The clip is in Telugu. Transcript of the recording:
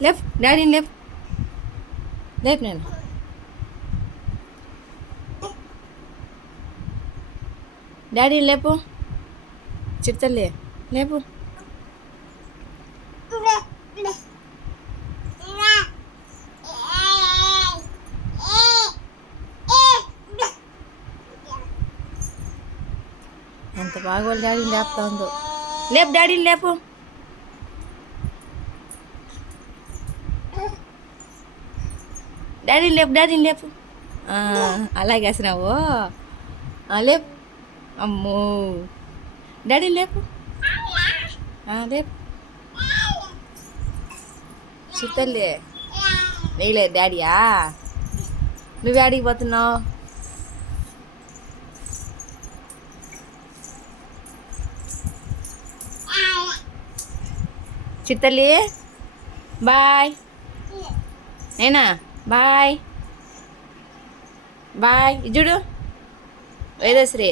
లేపు డాడీని లేపు లేపు నేను డాడీని లేపు చిట్టలే లేపు ఎంత బాగా వాళ్ళ డాడీని లేపుతా ఉందో లేపు డాడీని లేపు డాడీని లేపు అలాగే వేసినావు లేపు అమ్మో డాడీని లేపు లేపు చిట్టలే వేయలేదు డాడీయా నువ్వు ఆడికి పోతున్నావు చిట్టల్లి బాయ్ నేనా బాయ్ బాయ్ చూడు వేదశ్రీ